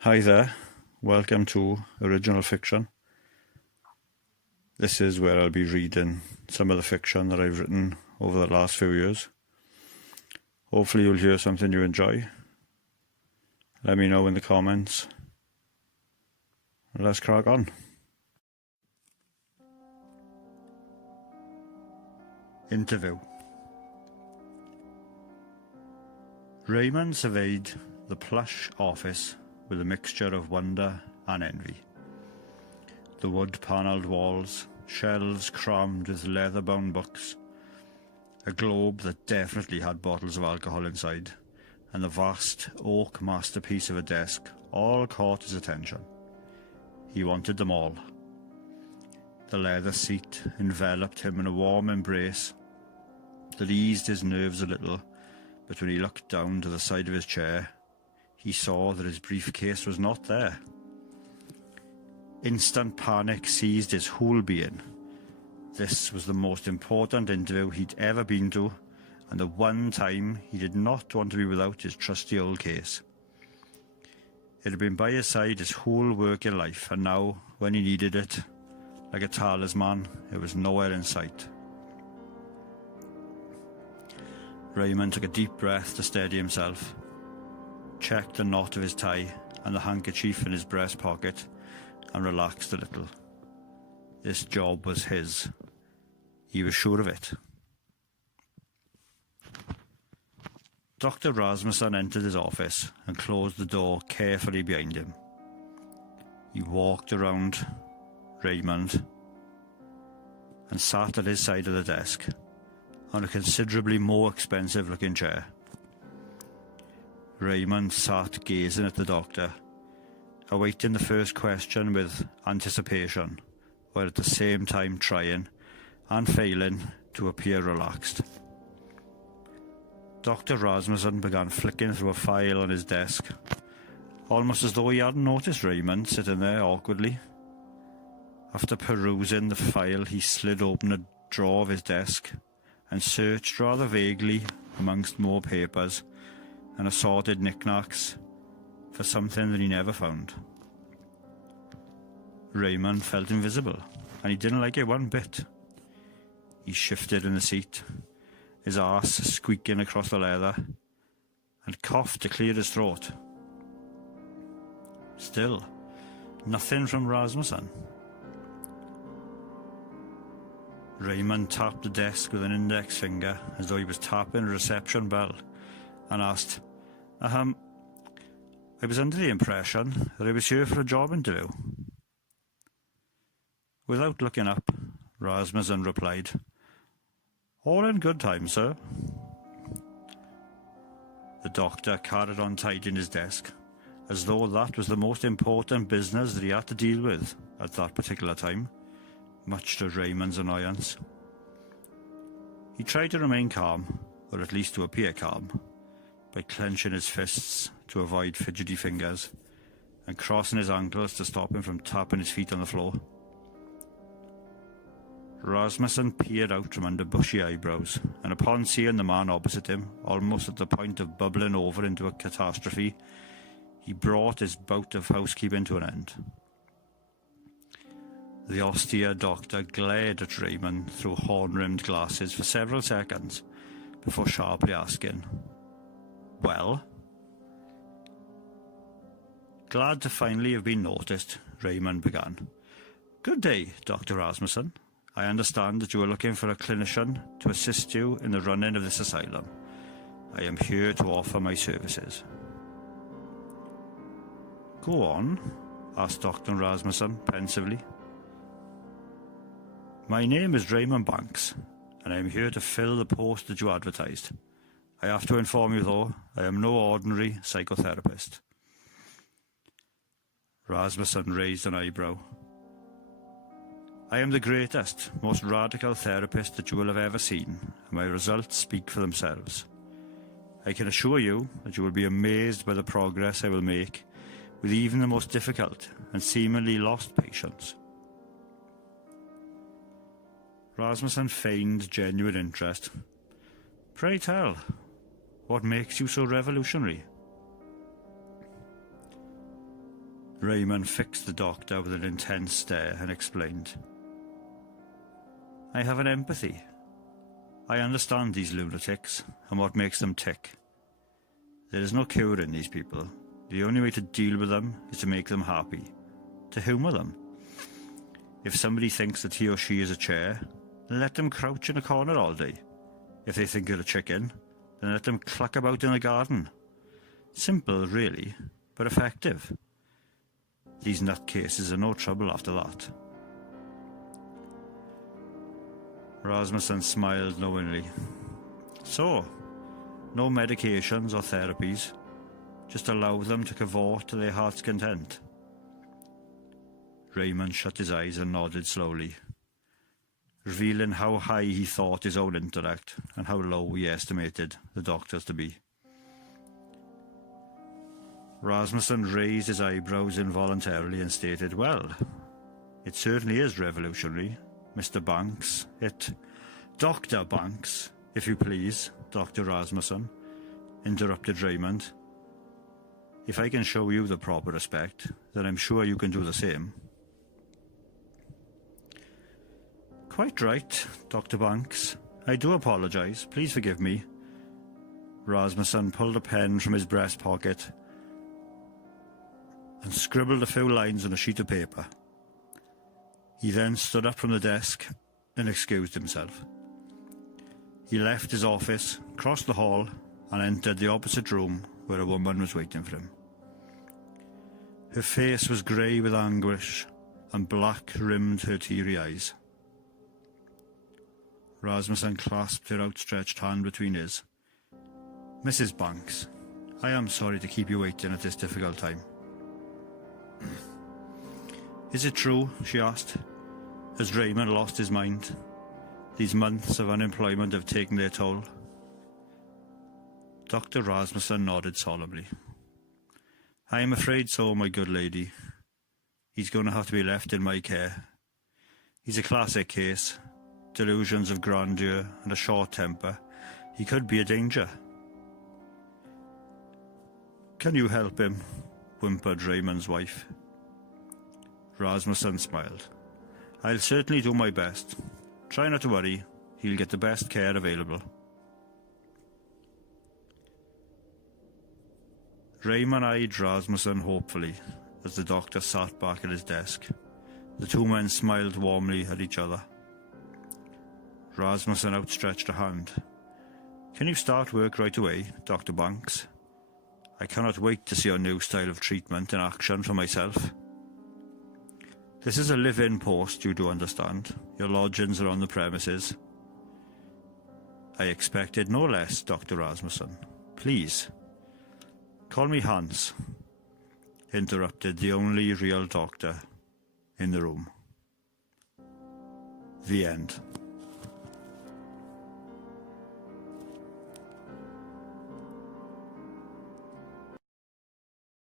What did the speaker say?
Hi there, welcome to Original Fiction. This is where I'll be reading some of the fiction that I've written over the last few years. Hopefully you'll hear something you enjoy. Let me know in the comments. Let's crack on. Interview. Raymond surveyed the plush office with a mixture of wonder and envy. The wood-panelled walls, shelves crammed with leather-bound books, a globe that definitely had bottles of alcohol inside, and the vast oak masterpiece of a desk all caught his attention. He wanted them all. The leather seat enveloped him in a warm embrace that eased his nerves a little, but when he looked down to the side of his chair, he saw that his briefcase was not there. Instant panic seized his whole being. This was the most important interview he'd ever been to, and the one time he did not want to be without his trusty old case. It had been by his side his whole working life, and now, when he needed it, like a talisman, it was nowhere in sight. Raymond took a deep breath to steady himself, checked the knot of his tie and the handkerchief in his breast pocket, and relaxed a little. This job was his. He was sure of it. Dr. Rasmussen entered his office and closed the door carefully behind him. He walked around Raymond and sat at his side of the desk on a considerably more expensive-looking chair. Raymond sat gazing at the doctor, awaiting the first question with anticipation, while at the same time trying, and failing, to appear relaxed. Dr. Rasmussen began flicking through a file on his desk, almost as though he hadn't noticed Raymond sitting there awkwardly. After perusing the file, he slid open a drawer of his desk and searched rather vaguely amongst more papers and assorted knickknacks for something that he never found. Raymond felt invisible, and he didn't like it one bit. He shifted in the seat, his arse squeaking across the leather, and coughed to clear his throat. Still, nothing from Rasmussen. Raymond tapped the desk with an index finger as though he was tapping a reception bell, and asked, I was under the impression that I was here for a job interview. Without looking up, Rasmussen replied, All in good time, sir. The doctor carried on tidying his desk, as though that was the most important business that he had to deal with at that particular time, much to Raymond's annoyance. He tried to remain calm, or at least to appear calm, by clenching his fists to avoid fidgety fingers, and crossing his ankles to stop him from tapping his feet on the floor. Rasmussen peered out from under bushy eyebrows, and upon seeing the man opposite him, almost at the point of bubbling over into a catastrophe, he brought his bout of housekeeping to an end. The austere doctor glared at Raymond through horn-rimmed glasses for several seconds, before sharply asking, Well? Glad to finally have been noticed, Raymond began. Good day, Dr. Rasmussen. I understand that you are looking for a clinician to assist you in the running of this asylum. I am here to offer my services. Go on, asked Dr. Rasmussen pensively. My name is Raymond Banks, and I am here to fill the post that you advertised. I have to inform you, though, I am no ordinary psychotherapist. Rasmussen raised an eyebrow. I am the greatest, most radical therapist that you will have ever seen, and my results speak for themselves. I can assure you that you will be amazed by the progress I will make with even the most difficult and seemingly lost patients. Rasmussen feigned genuine interest. Pray tell, what makes you so revolutionary? Raymond fixed the doctor with an intense stare and explained, "I have an empathy. I understand these lunatics and what makes them tick. There is no cure in these people. The only way to deal with them is to make them happy, to humour them. If somebody thinks that he or she is a chair, then let them crouch in a corner all day. If they think you're a chicken, then let them cluck about in the garden. Simple, really, but effective. These nutcases are no trouble after that." Rasmussen smiled knowingly. "So, no medications or therapies, just allow them to cavort to their heart's content." Raymond shut his eyes and nodded slowly, revealing how high he thought his own intellect and how low he estimated the doctor's to be. Rasmussen raised his eyebrows involuntarily and stated, "Well, it certainly is revolutionary, Mr. Banks. Dr. Banks, if you please, Dr. Rasmussen," interrupted Raymond. "If I can show you the proper respect, then I'm sure you can do the same." "Quite right, Dr. Banks. I do apologise. Please forgive me." Rasmussen pulled a pen from his breast pocket and scribbled a few lines on a sheet of paper. He then stood up from the desk and excused himself. He left his office, crossed the hall, and entered the opposite room where a woman was waiting for him. Her face was grey with anguish, and black rimmed her teary eyes. Rasmussen clasped her outstretched hand between his. "Mrs. Banks, I am sorry to keep you waiting at this difficult time." "Is it true?" she asked. "Has Raymond lost his mind? These months of unemployment have taken their toll." Dr. Rasmussen nodded solemnly. "I am afraid so, my good lady. He's going to have to be left in my care. He's a classic case. Delusions of grandeur and a short temper. He could be a danger." "Can you help him?" whimpered Raymond's wife. Rasmussen smiled. "I'll certainly do my best. Try not to worry. He'll get the best care available." Raymond eyed Rasmussen hopefully as the doctor sat back at his desk. The two men smiled warmly at each other. Rasmussen outstretched a hand. "Can you start work right away, Dr. Banks? I cannot wait to see your new style of treatment in action for myself. This is a live-in post, you do understand. Your lodgings are on the premises." "I expected no less, Dr. Rasmussen. Please." "Call me Hans," interrupted the only real doctor in the room. The end.